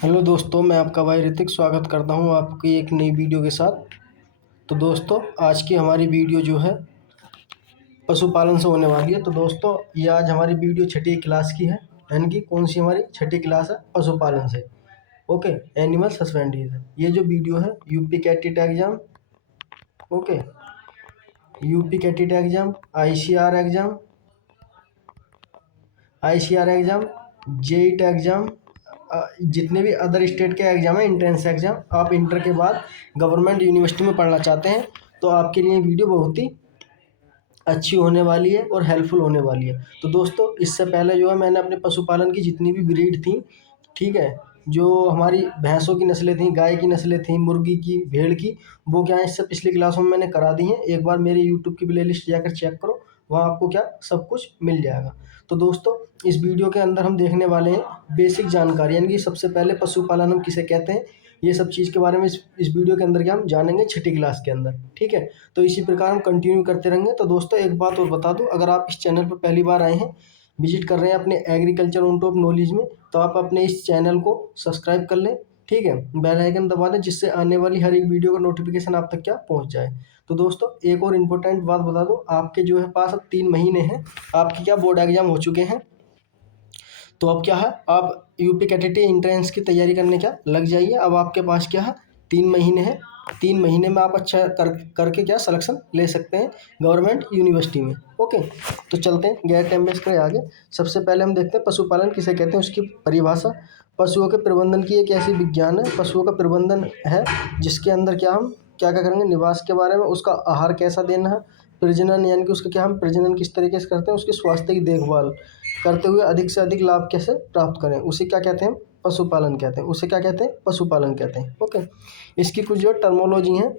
Hello दोस्तों, मैं आपका भाई ऋतिक स्वागत करता हूं आपकी एक नई वीडियो के साथ। तो दोस्तों, आज की हमारी वीडियो जो है पशुपालन से होने वाली है। तो दोस्तों, ये आज हमारी वीडियो छठी क्लास की है, यानी कि कौन सी हमारी छठी क्लास है, पशुपालन से। ओके, एनिमल हस्बेंड्री है। ये जो वीडियो है UP CATET exam, okay, UP CATET exam, ICAR exam, JET exam, जितने भी अदर स्टेट के एग्जाम है, इंट्रेंस एग्जाम, आप इंटर के बाद गवर्नमेंट यूनिवर्सिटी में पढ़ना चाहते हैं तो आपके लिए वीडियो बहुत ही अच्छी होने वाली है और हेल्पफुल होने वाली है। तो दोस्तों, इससे पहले जो है मैंने अपने पशुपालन की जितनी भी ब्रीड थी, ठीक है, जो हमारी भैंसों की नस्लें थी, गाय की नस्लें थी, मुर्गी की, भेड़ की, वो क्या है इससे पिछली क्लासों में मैंने करा दी हैं। एक बार मेरे यूट्यूब की प्लेलिस्ट जाकर चेक करो, वहाँ आपको क्या सब कुछ मिल जाएगा। तो दोस्तों, इस वीडियो के अंदर हम देखने वाले हैं बेसिक जानकारी, यानी कि सबसे पहले पशुपालन हम किसे कहते हैं, ये सब चीज़ के बारे में इस वीडियो के अंदर क्या हम जानेंगे छठी क्लास के अंदर, ठीक है। तो इसी प्रकार हम कंटिन्यू करते रहेंगे। तो दोस्तों, एक बात और बता दूं, अगर आप इस चैनल पर पहली बार आए हैं, विजिट कर रहे हैं अपने एग्रीकल्चर ऑन टॉप नॉलेज में, तो आप अपने इस चैनल को सब्सक्राइब कर लें, ठीक है, बेल आइकन दबा दें, जिससे आने वाली हर एक वीडियो का नोटिफिकेशन आप तक क्या पहुंच जाए। तो दोस्तों, एक और इम्पोर्टेंट बात बता दूं, आपके जो है पास अब 3 महीने हैं, आपके क्या बोर्ड एग्जाम हो चुके हैं। तो अब क्या है, आप यूपी कैटेटी एंट्रेंस की तैयारी करने क्या लग जाइए। अब आपके पास क्या है, 3 महीने हैं। 3 महीने में आप अच्छा करके क्या सिलेक्शन ले सकते हैं गवर्नमेंट यूनिवर्सिटी में। ओके, तो चलते हैं गैर टाइम वेस्ट करें आगे। सबसे पहले हम देखते हैं पशुपालन किसे कहते हैं, उसकी परिभाषा। पशुओं के प्रबंधन की एक ऐसी विज्ञान है, पशुओं का प्रबंधन है जिसके अंदर क्या हम क्या क्या करेंगे, निवास के बारे में, उसका आहार कैसा देना है, प्रजनन यानी कि उसका क्या हम प्रजनन किस तरीके से करते हैं, उसके स्वास्थ्य की देखभाल करते हुए अधिक से अधिक लाभ कैसे प्राप्त करें, उसे क्या कहते हैं, पशुपालन कहते हैं। उसे क्या कहते हैं, पशुपालन कहते हैं। ओके, इसकी कुछ जो टर्मोलॉजी हैं,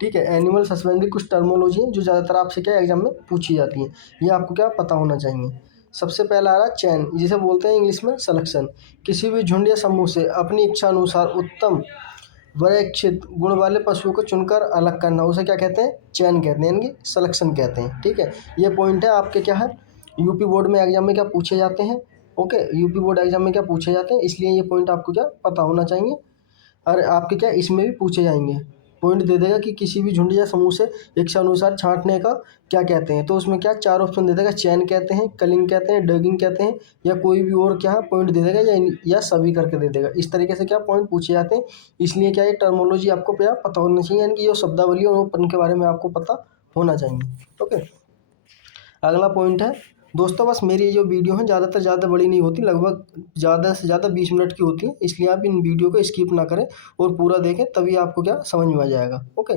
ठीक है, एनिमल हस्बेंड्री कुछ टर्मोलॉजी हैं जो ज़्यादातर आपसे क्या एग्जाम में पूछी जाती हैं, ये आपको क्या पता होना चाहिए। सबसे पहला आ रहा है चयन, जिसे बोलते हैं इंग्लिश में सिलेक्शन। किसी भी झुंड या समूह से अपनी इच्छा अनुसार उत्तम वरीक्षित गुण वाले पशुओं को चुनकर अलग करना, उसे क्या कहते हैं, चयन कहते हैं, यानी कि सिलेक्शन कहते हैं। ठीक है, ये पॉइंट है आपके क्या है, यूपी बोर्ड में एग्जाम में क्या पूछे जाते हैं। ओके, यूपी बोर्ड एग्जाम में क्या पूछे जाते हैं, इसलिए ये पॉइंट आपको क्या पता होना चाहिए। और आपके क्या इसमें भी पूछे जाएंगे, पॉइंट दे देगा कि किसी भी झुंड या समूह से इच्छा अनुसार छांटने का क्या कहते हैं। तो उसमें क्या 4 ऑप्शन दे देगा, चयन कहते हैं, कलिंग कहते हैं, डगिंग कहते हैं, या कोई भी और क्या पॉइंट दे देगा, या सभी करके दे देगा। इस तरीके से क्या पॉइंट पूछे जाते हैं, इसलिए क्या ये टर्मोलॉजी आपको क्या पता होना चाहिए, यानी कि ये शब्दावली और उनके बारे में आपको पता होना चाहिए। ओके, अगला पॉइंट है दोस्तों, बस मेरी ये जो वीडियो है ज़्यादा बड़ी नहीं होती, लगभग ज़्यादा से ज़्यादा 20 मिनट की होती है, इसलिए आप इन वीडियो को स्किप ना करें और पूरा देखें, तभी आपको क्या समझ में आ जाएगा। ओके,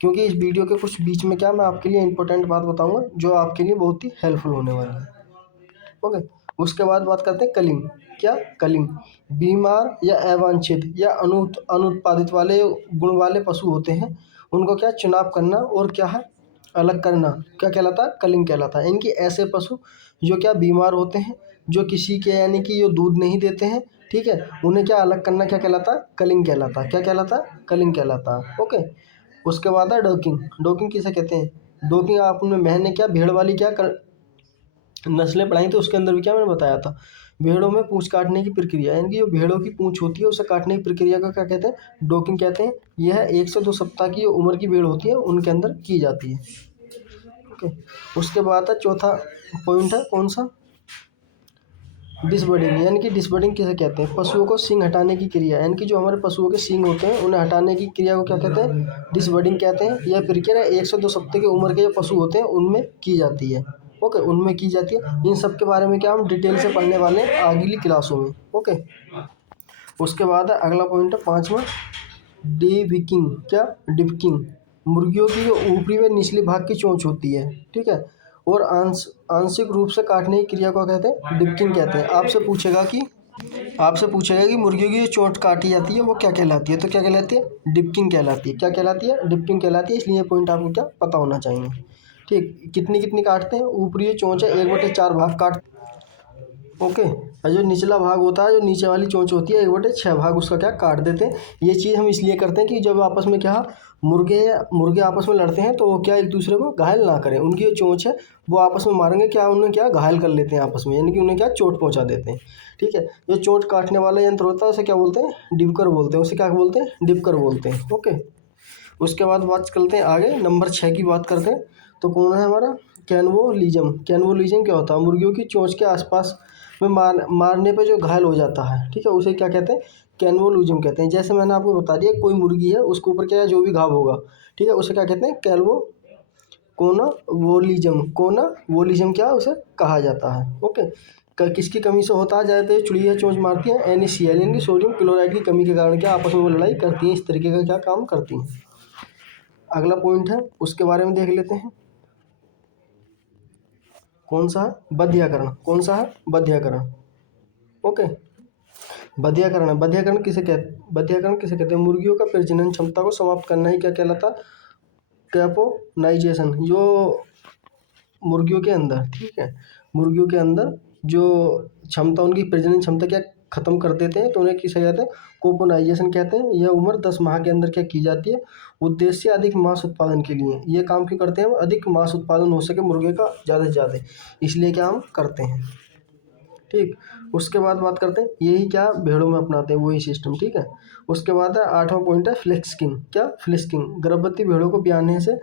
क्योंकि इस वीडियो के कुछ बीच में क्या मैं आपके लिए इंपॉर्टेंट बात बताऊंगा जो आपके लिए बहुत ही हेल्पफुल होने वाली है। ओके, उसके बाद बात करते हैं कलिंग। क्या कलिंग, बीमार या अवांछित या अनुत्पादित वाले गुण वाले पशु होते हैं, उनको क्या चुनाव करना और क्या है अलग करना, क्या कहलाता है, कलिंग कहलाता है। इनकी ऐसे पशु जो क्या बीमार होते हैं, जो किसी के यानी कि जो दूध नहीं देते हैं, ठीक है, उन्हें क्या अलग करना क्या कहलाता है, कलिंग कहलाता है। क्या कहलाता है, कलिंग कहलाता है। ओके, उसके बाद है डोकिंग। डोकिंग किसे कहते हैं, डोकिंग आपने मैंने क्या भेड़ वाली क्या नस्लें पढ़ाई थी, उसके अंदर भी क्या मैंने बताया था, भेड़ों में पूंछ काटने की प्रक्रिया, यानी कि जो भेड़ों की पूंछ होती है उसे काटने की प्रक्रिया का क्या कहते हैं, डोकिंग कहते हैं। यह 1 से 2 सप्ताह की उम्र की भेड़ होती है उनके अंदर की जाती है। ओके, उसके बाद है चौथा पॉइंट है कौन सा, डिसबर्डिंग, यानी कि डिसबर्डिंग किसे कहते हैं, पशुओं को सींग हटाने की क्रिया, यानी कि जो हमारे पशुओं के सींग होते हैं उन्हें हटाने की क्रिया को क्या कहते हैं, डिसबर्डिंग कहते हैं। यह प्रक्रिया 1 से 2 सप्ताह की उम्र के जो पशु होते हैं उनमें की जाती है। ओके, उनमें की जाती है। इन सब के बारे में क्या हम डिटेल से पढ़ने वाले हैं अगली क्लासों में। ओके, उसके बाद है अगला पॉइंट है 5वां, डिविकिंग। क्या, डिविकिंग, मुर्गियों की जो ऊपरी व निचली भाग की चोंच होती है, ठीक है, और आंशिक रूप से काटने की क्रिया को कहते हैं, डिविकिंग कहते हैं। आपसे पूछेगा कि मुर्गियों की जो चोंच काटी जाती है वो क्या कहलाती है, तो क्या कहलाती है, डिविकिंग कहलाती है। क्या कहलाती है, डिविकिंग कहलाती है। इसलिए ये पॉइंट आपको क्या पता होना चाहिए। ठीक, कितनी कितनी काटते हैं, ऊपरी जो चोंच है 1/4 भाग काट। ओके, और जो निचला भाग होता है, जो नीचे वाली चोंच होती है 1/6 भाग उसका क्या काट देते हैं। ये चीज़ हम इसलिए करते हैं कि जब आपस में क्या मुर्गे आपस में लड़ते हैं तो वो क्या एक दूसरे को घायल ना करें, उनकी जो चोंच है वो आपस में मारेंगे क्या, उन्हें क्या घायल कर लेते हैं आपस में, यानी कि उन्हें क्या चोट पहुंचा देते हैं। ठीक है। जो चोंच काटने वाला यंत्र होता है उसे क्या बोलते हैं, डिबकर बोलते हैं, उसे क्या बोलते हैं, डिबकर बोलते हैं। ओके, उसके बाद बात करते हैं आगे, नंबर 6 की बात करते हैं। तो कौन है हमारा, कैनवोलिज्म। कैनवोलिज्म क्या होता है, मुर्गियों की चोंच के आसपास में मारने पे जो घायल हो जाता है, ठीक है, उसे क्या कहते हैं, कैनवोलिज्म कहते हैं। जैसे मैंने आपको बता दिया, कोई मुर्गी है उसके ऊपर क्या है, जो भी घाव होगा, ठीक है, उसे क्या कहते हैं, कोनावोलिज्म क्या उसे कहा जाता है। ओके, किसकी कमी से होता है, ज़्यादातर चुड़िया चोंच मारती हैं, NaCl यानी सोडियम क्लोराइड की कमी के कारण क्या आपस में वो लड़ाई करती हैं, इस तरीके का क्या काम करती हैं। अगला पॉइंट है उसके बारे में देख लेते हैं, कौन सा है, बध्यकरण। कौन सा है, बध्यकरण। ओके, बध्यकरण किसे कहते हैं, मुर्गियों का प्रजनन क्षमता को समाप्त करना ही क्या कहलाता है, कैपोनाइजेशन। जो मुर्गियों के अंदर, ठीक है, मुर्गियों के अंदर जो क्षमता, उनकी प्रजनन क्षमता क्या खत्म कर देते हैं, तो उन्हें किसे कहते हैं, कोपोनाइजेशन कहते हैं। यह उम्र 10 माह के अंदर क्या की जाती है, उद्देश्य अधिक मांस उत्पादन के लिए। ये काम क्यों करते हैं हम, अधिक मांस उत्पादन हो सके मुर्गे का ज़्यादा से ज़्यादा, इसलिए क्या हम करते हैं। ठीक, उसके बाद बात करते हैं, यही क्या भेड़ों में अपनाते हैं वही सिस्टम। ठीक है, उसके बाद है 8वां पॉइंट है फ्लेक्सिंग। क्या, फ्लेक्सिंग। गर्भवती भेड़ों को ब्याने से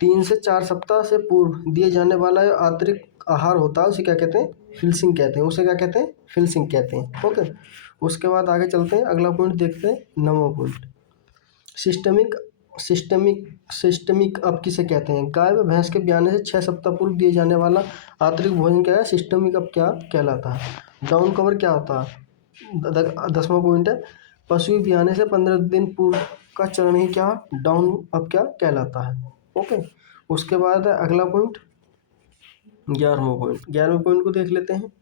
3 से 4 सप्ताह से पूर्व दिए जाने वाला जो अतिरिक्त आहार होता है उसे क्या कहते हैं, फिल्सिंग कहते हैं, उसे क्या कहते हैं, फिल्सिंग कहते हैं। ओके, उसके बाद आगे चलते हैं, अगला पॉइंट देखते हैं, 9वां point, systemic systemic systemic up किसे कहते हैं, गाय व भैंस के ब्याने से 6 सप्ताह पूर्व दिए जाने वाला अतिरिक्त भोजन क्या है, सिस्टमिक अप क्या कहलाता है। डाउन कवर क्या होता है, 10वां पॉइंट है, पशु ब्याने से 15 दिन पूर्व का चरण ही क्या, डाउन अप क्या कहलाता है। ओके, उसके बाद अगला पॉइंट 11वां पॉइंट को देख लेते हैं,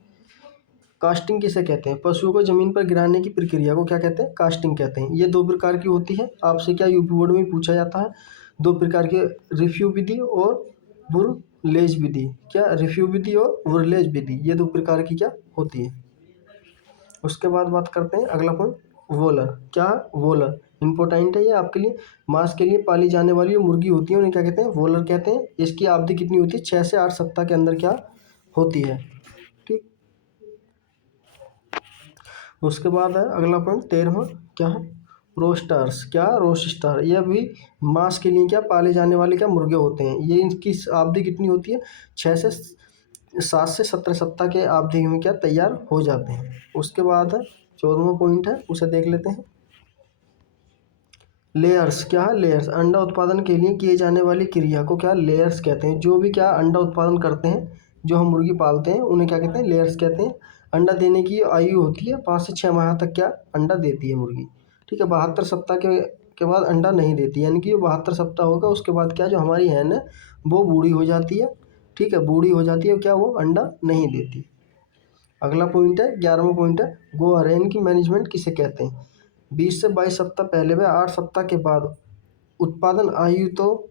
कास्टिंग किसे कहते हैं, पशुओं को जमीन पर गिराने की प्रक्रिया को क्या कहते हैं, कास्टिंग कहते हैं। ये 2 प्रकार की होती है, आपसे क्या यूपी बोर्ड में पूछा जाता है, 2 प्रकार के, रिफ्यू विधि और वुरलेज विधि। क्या, रिफ्यू विधि और वुरलेज विधि, ये 2 प्रकार की क्या होती है। उसके बाद बात करते हैं अगला पॉइंट, वोलर। क्या, वोलर इंपॉर्टेंट है ये आपके लिए, मांस के लिए पाली जाने वाली जो मुर्गी होती है उन्हें क्या कहते हैं, वोलर कहते हैं। इसकी अवधि कितनी होती है, 6 से 8 सप्ताह के अंदर क्या होती है। ठीक, उसके बाद है अगला पॉइंट 13वां, क्या है, रोस्टर्स। क्या, रोस्टर, यह भी मांस के लिए क्या पाले जाने वाले क्या मुर्गे होते हैं। ये इनकी अवधि कितनी होती है, 6 से 7 से 17 सप्ताह के अवधि में क्या तैयार हो जाते हैं। उसके बाद है 14वां पॉइंट है, उसे देख लेते हैं, लेयर्स। क्या है, लेयर्स, अंडा उत्पादन के लिए किए जाने वाली क्रिया को क्या, लेयर्स कहते हैं। जो भी क्या अंडा उत्पादन करते हैं, जो हम मुर्गी पालते हैं उन्हें क्या कहते हैं, लेयर्स कहते हैं। अंडा देने की आयु होती है 5 से 6 माह तक क्या अंडा देती है मुर्गी। ठीक है, 72 सप्ताह के बाद अंडा नहीं देती, यानी कि 72 सप्ताह होगा उसके बाद क्या जो हमारी हैन है वो बूढ़ी हो जाती है। ठीक है, बूढ़ी हो जाती है, क्या वो अंडा नहीं देती। अगला पॉइंट है 11वां पॉइंट है, गोहर। इनकी मैनेजमेंट किसे कहते हैं, 20 से 22 सप्ताह पहले व 8 सप्ताह के बाद उत्पादन आयु तो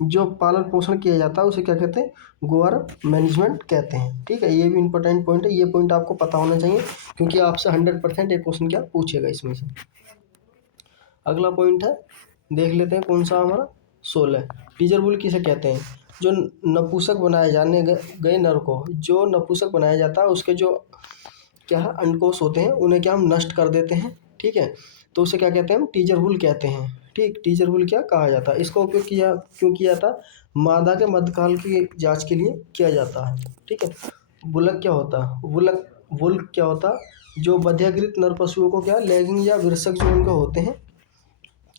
जो पालन पोषण किया जाता है उसे क्या कहते हैं, गोवर मैनेजमेंट कहते हैं। ठीक है, ये भी इंपॉर्टेंट पॉइंट है, ये पॉइंट आपको पता होना चाहिए क्योंकि आपसे 100% एक क्वेश्चन क्या पूछेगा इसमें से। अगला पॉइंट है, देख लेते हैं कौन सा हमारा, 16, टीजर बुल किसे कहते हैं, जो नपुंसक बनाए जाने गए नर को, जो नपुंसक बनाया जाता है उसके जो क्या है अंडकोश होते हैं उन्हें क्या हम नष्ट कर देते हैं। ठीक है, तो उसे क्या कहते हैं, हम टीजर बुल कहते हैं। ठीक, टीजर बुल क्या कहा जाता है, इसका उपयोग क्यों किया जाता है, मादा के मध्यकाल की जांच के लिए किया जाता है। ठीक है, बुलक क्या होता है, वुल क्या होता है, जो बध्यकृत नर पशुओं को क्या लैगिंग या विरसक जो उनके होते हैं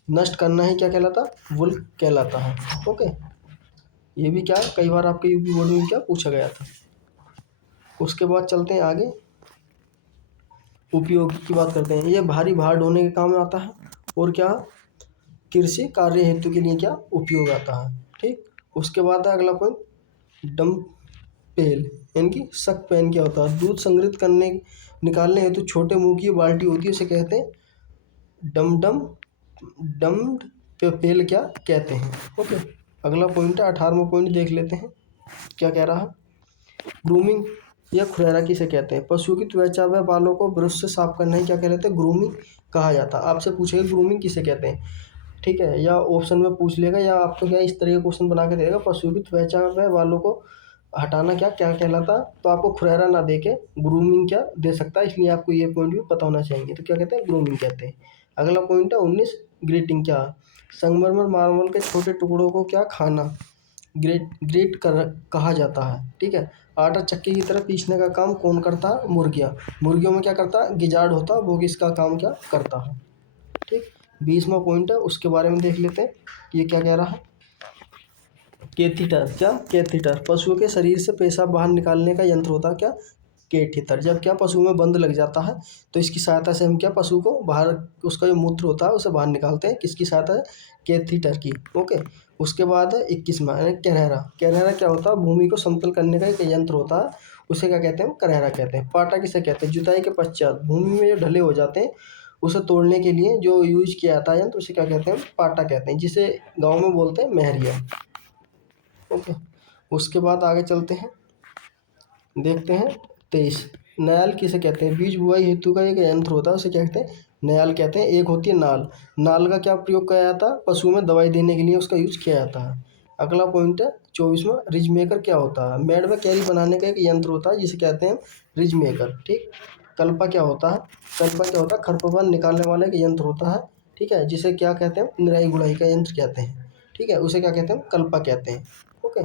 नष्ट करना ही क्या कहलाता, वुल कहलाता है। ओके, ये भी क्या कई बार आपके यूपी बोर्ड में क्या पूछा गया था। उसके बाद चलते हैं आगे, उपयोग की बात करते हैं। ये भारी भार ढोने के काम में आता है और क्या कृषि कार्य हेतु के लिए क्या उपयोग आता है। ठीक, उसके बाद है अगला पॉइंट, डंप पेल, यानी कि शक पेन क्या होता है, दूध संग्रहित करने निकालने हेतु छोटे मुंह की बाल्टी होती है उसे कहते हैं डम्ड पेल क्या कहते हैं। ओके, अगला पॉइंट है 18वां पॉइंट, देख लेते हैं क्या कह रहा है, ग्रूमिंग या खुरैरा किसे कहते हैं, पशु की त्वचा व बालों को ब्रश से साफ करना ही क्या कहते हैं, ग्रूमिंग कहा जाता है। आपसे पूछेगा ग्रूमिंग किसे कहते हैं। ठीक है, या ऑप्शन में पूछ लेगा या आपको क्या इस तरह का क्वेश्चन बना के देगा, पशु की त्वचा व बालों को हटाना क्या क्या कहलाता है, तो आपको खुरैरा ना दे के ग्रूमिंग क्या दे सकता है, इसलिए आपको ये पॉइंट भी पता होना चाहिए। तो क्या कहते हैं, ग्रूमिंग कहते हैं। अगला पॉइंट है 19, ग्रेटिंग क्या है? संगमरमर मार्बल के छोटे टुकड़ों को क्या खाना, ग्रेट कर कहा जाता है। ठीक है। आटा चक्की की तरह पीसने का काम कौन करता है? मुर्गियाँ। मुर्गियों में क्या करता है? गिजार्ड होता है, वो किसका काम क्या करता है। ठीक। 20वां पॉइंट है, उसके बारे में देख लेते हैं ये क्या कह रहा है। कैथीटर क्या? कैथीटर पशुओं के शरीर से पेशाब बाहर निकालने का यंत्र होता है क्या? कैथीटर। जब क्या पशु में बंद लग जाता है तो इसकी सहायता से हम क्या पशु को बाहर, उसका जो मूत्र होता है उसे बाहर निकालते हैं, किसकी सहायता है? कैथीटर की। ओके। उसके बाद है 21वां करहरा। करहरा क्या होता है? भूमि को समतल करने का एक यंत्र होता है, उसे क्या कहते हैं? करहरा कहते हैं। पाटा किसे कहते हैं? जुताई के पश्चात भूमि में जो ढले हो जाते हैं उसे तोड़ने के लिए जो यूज किया जाता है यंत्र, उसे क्या कहते हैं? पाटा कहते हैं, जिसे गाँव में बोलते हैं महरिया। ओके। उसके बाद आगे चलते हैं, देखते हैं 23। नयाल किसे कहते हैं? बीज बुआई हेतु का एक यंत्र होता है, उसे क्या कहते हैं? नयाल कहते हैं। एक होती है नाल। नाल का क्या प्रयोग किया जाता है? पशु में दवाई देने के लिए उसका यूज किया जाता है। अगला पॉइंट है 24वां, रिज मेकर क्या होता है? मेड़ में कैरी बनाने का एक यंत्र होता है, जिसे कहते हैं रिज मेकर। ठीक। कल्पा क्या होता है? कल्पा क्या होता है? खरपतवार निकालने वाला एक यंत्र होता है। ठीक है, जिसे क्या कहते हैं? निराई गुड़ाई का यंत्र कहते हैं। ठीक है, उसे क्या कहते हैं? कल्पा कहते हैं। ओके।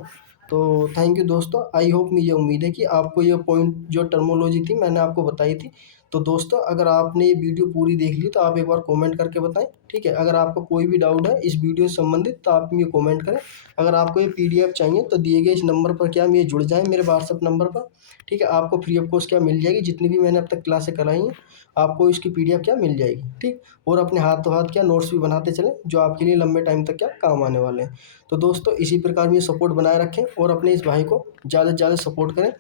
तो थैंक यू दोस्तों, आई होप, मुझे उम्मीद है कि आपको ये पॉइंट जो टर्मोलॉजी थी मैंने आपको बताई थी। तो दोस्तों अगर आपने ये वीडियो पूरी देख ली तो आप एक बार कमेंट करके बताएं। ठीक है, अगर आपको कोई भी डाउट है इस वीडियो से संबंधित तो आप मुझे कमेंट करें। अगर आपको ये पीडीएफ चाहिए तो दिए गए इस नंबर पर क्या मुझे जुड़ जाएं, मेरे व्हाट्सअप नंबर पर। ठीक है, आपको फ्री ऑफ कॉस्ट क्या मिल जाएगी, जितनी भी मैंने अब तक क्लासें कराई हैं आपको इसकी पीडीएफ क्या मिल जाएगी। ठीक। और अपने हाथों हाथ क्या नोट्स भी बनाते चलें, जो आपके लिए लंबे टाइम तक क्या काम आने वाले हैं। तो दोस्तों इसी प्रकार में सपोर्ट बनाए रखें और अपने इस भाई को ज़्यादा से ज़्यादा सपोर्ट करें।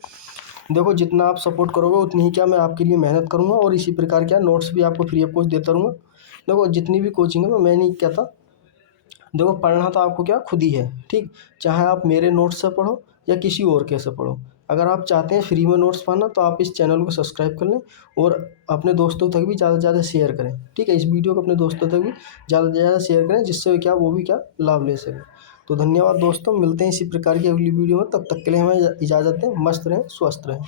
देखो जितना आप सपोर्ट करोगे उतनी ही क्या मैं आपके लिए मेहनत करूँगा, और इसी प्रकार क्या नोट्स भी आपको फ्री ऑफ कॉस्ट देता रहूँगा। देखो जितनी भी कोचिंग है मैं नहीं कहता, देखो पढ़ना तो आपको क्या खुद ही है। ठीक। चाहे आप मेरे नोट्स से पढ़ो या किसी और के से पढ़ो, अगर आप चाहते हैं फ्री में नोट्स पढ़ना तो आप इस चैनल को सब्सक्राइब कर लें और अपने दोस्तों तक भी ज़्यादा से ज़्यादा शेयर करें। ठीक है, इस वीडियो को अपने दोस्तों तक भी ज़्यादा से ज़्यादा शेयर करें, जिससे क्या वो भी क्या लाभ ले सकें। तो धन्यवाद दोस्तों, मिलते हैं इसी प्रकार की अगली वीडियो में, तब तक के लिए हमें इजाज़त दें। मस्त रहें, स्वस्थ रहें।